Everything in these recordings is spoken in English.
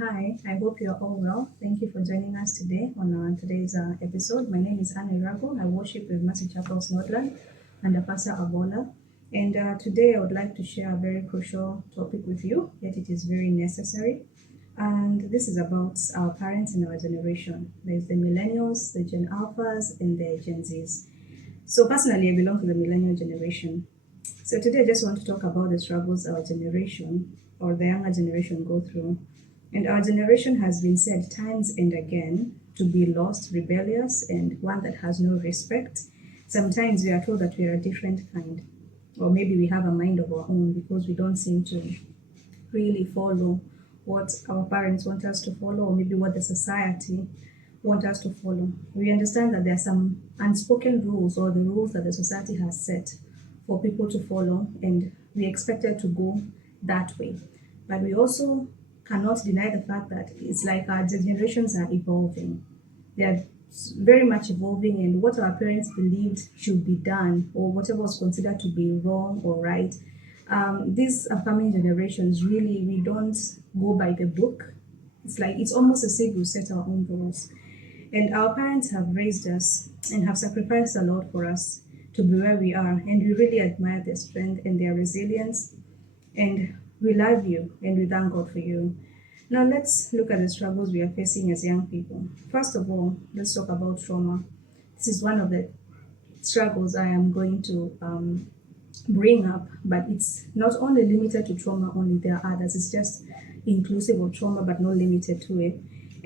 Hi, I hope you're all well. Thank you for joining us today on today's episode. My name is Anne Rago. I worship with Mercy Chapel Snodland and Pastor Abola. And today I would like to share a very crucial topic with you, yet it is very necessary. And this is about our parents in our generation. There's the millennials, the Gen Alphas, and the Gen Zs. So personally, I belong to the millennial generation. So today I just want to talk about the struggles our generation or the younger generation go through. And our generation has been said times and again to be lost, rebellious, and one that has no respect. Sometimes we are told that we are a different kind, or maybe we have a mind of our own because we don't seem to really follow what our parents want us to follow, or maybe what the society want us to follow. We understand that there are some unspoken rules or the rules that the society has set for people to follow, and we expected to go that way. But we also cannot deny the fact that it's like our generations are evolving. They are very much evolving, and what our parents believed should be done, or whatever was considered to be wrong or right, these upcoming generations really we don't go by the book. It's like it's almost as if we set our own rules. And our parents have raised us and have sacrificed a lot for us to be where we are. And we really admire their strength and their resilience. And we love you and we thank God for you. Now, let's look at the struggles we are facing as young people. First of all, let's talk about trauma. This is one of the struggles I am going to bring up, but it's not only limited to trauma only, there are others. It's just inclusive of trauma, but not limited to it.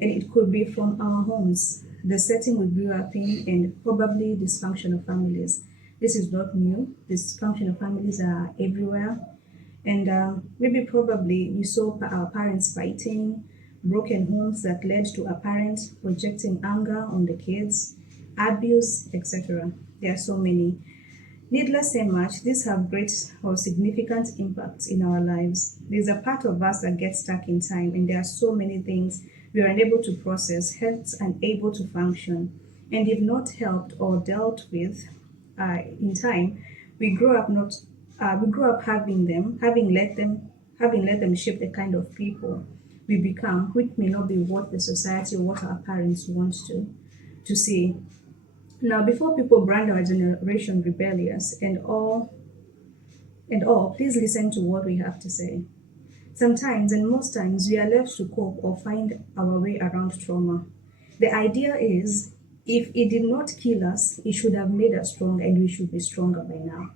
And it could be from our homes, the setting we grew up in, and probably dysfunctional families. This is not new. Dysfunctional families are everywhere. And maybe probably you saw our parents fighting, broken homes that led to a parent projecting anger on the kids, abuse, etc. There are so many. Needless say much, these have great or significant impacts in our lives. There's a part of us that gets stuck in time, and there are so many things we are unable to process, hence unable to function. And if not helped or dealt with in time, we grow up not we grow up having let them shape the kind of people we become, which may not be what the society or what our parents want to see. Now, before people brand our generation rebellious and all, please listen to what we have to say. Sometimes, and most times, we are left to cope or find our way around trauma. The idea is if it did not kill us, it should have made us strong and we should be stronger by now.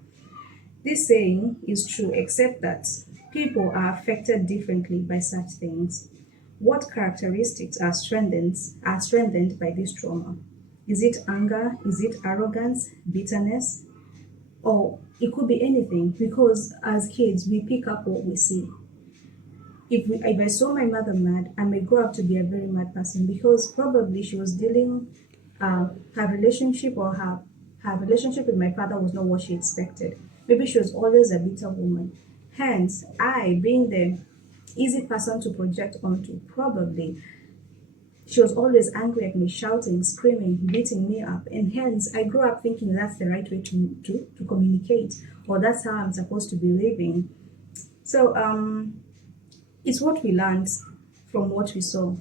This saying is true, except that people are affected differently by such things. What characteristics are strengthened by this trauma? Is it anger? Is it arrogance, bitterness? Or it could be anything because as kids, we pick up what we see. If I saw my mother mad, I may grow up to be a very mad person because probably she was dealing, her relationship or her relationship with my father was not what she expected. Maybe she was always a bitter woman. Hence, I, being the easy person to project onto, probably she was always angry at me, shouting, screaming, beating me up. And hence, I grew up thinking that's the right way to communicate, or that's how I'm supposed to be living. So, it's what we learned from what we saw.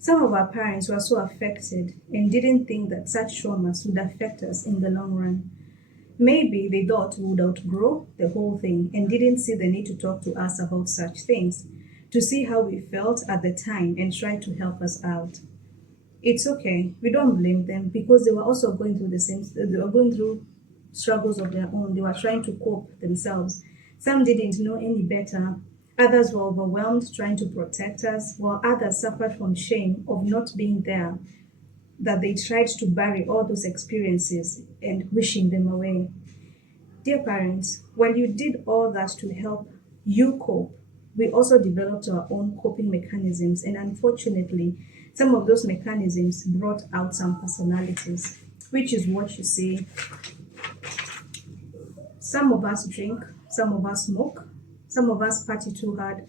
Some of our parents were so affected and didn't think that such traumas would affect us in the long run. Maybe they thought we would outgrow the whole thing and didn't see the need to talk to us about such things, to see how we felt at the time and try to help us out. It's okay. We don't blame them because they were also going through they were going through struggles of their own. They were trying to cope themselves. Some didn't know any better. Others were overwhelmed trying to protect us, while others suffered from shame of not being there, that they tried to bury all those experiences and wishing them away. Dear parents, while you did all that to help you cope, we also developed our own coping mechanisms, and unfortunately, some of those mechanisms brought out some personalities, which is what you see. Some of us drink, some of us smoke, some of us party too hard,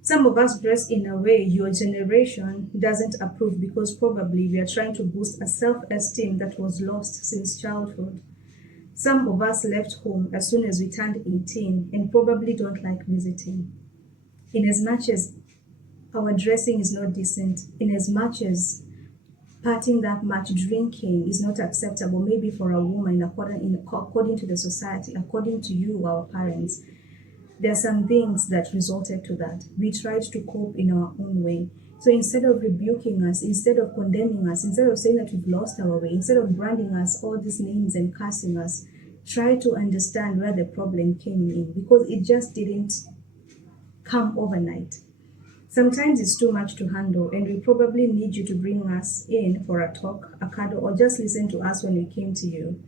some of us dress in a way your generation doesn't approve because probably we are trying to boost a self esteem that was lost since childhood. Some of us left home as soon as we turned 18 and probably don't like visiting. In as much as our dressing is not decent, in as much as partying that much, drinking is not acceptable, maybe for a woman, according to the society, according to you, our parents. There are some things that resulted to that. We tried to cope in our own way. So instead of rebuking us, instead of condemning us, instead of saying that we've lost our way, instead of branding us all these names and cursing us, try to understand where the problem came in, because it just didn't come overnight. Sometimes it's too much to handle, and we probably need you to bring us in for a talk, a cuddle, or just listen to us when we came to you.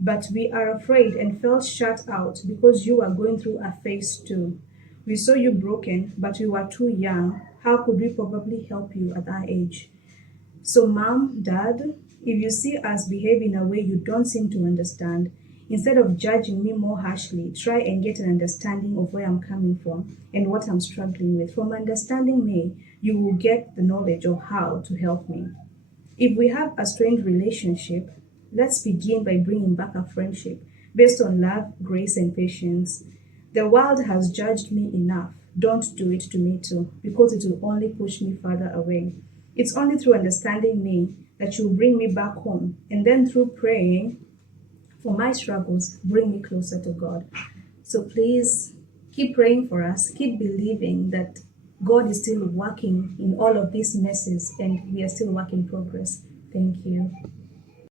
But we are afraid and felt shut out because you are going through a phase too. We saw you broken, but we were too young. How could we probably help you at that age? So, mom, dad, if you see us behave in a way you don't seem to understand, instead of judging me more harshly, try and get an understanding of where I'm coming from and what I'm struggling with. From understanding me, you will get the knowledge of how to help me. If we have a strained relationship, let's begin by bringing back a friendship based on love, grace, and patience. The world has judged me enough. Don't do it to me too, because it will only push me further away. It's only through understanding me that you will bring me back home, and then through praying for my struggles, bring me closer to God. So please keep praying for us, keep believing that God is still working in all of these messes and we are still work in progress. Thank you.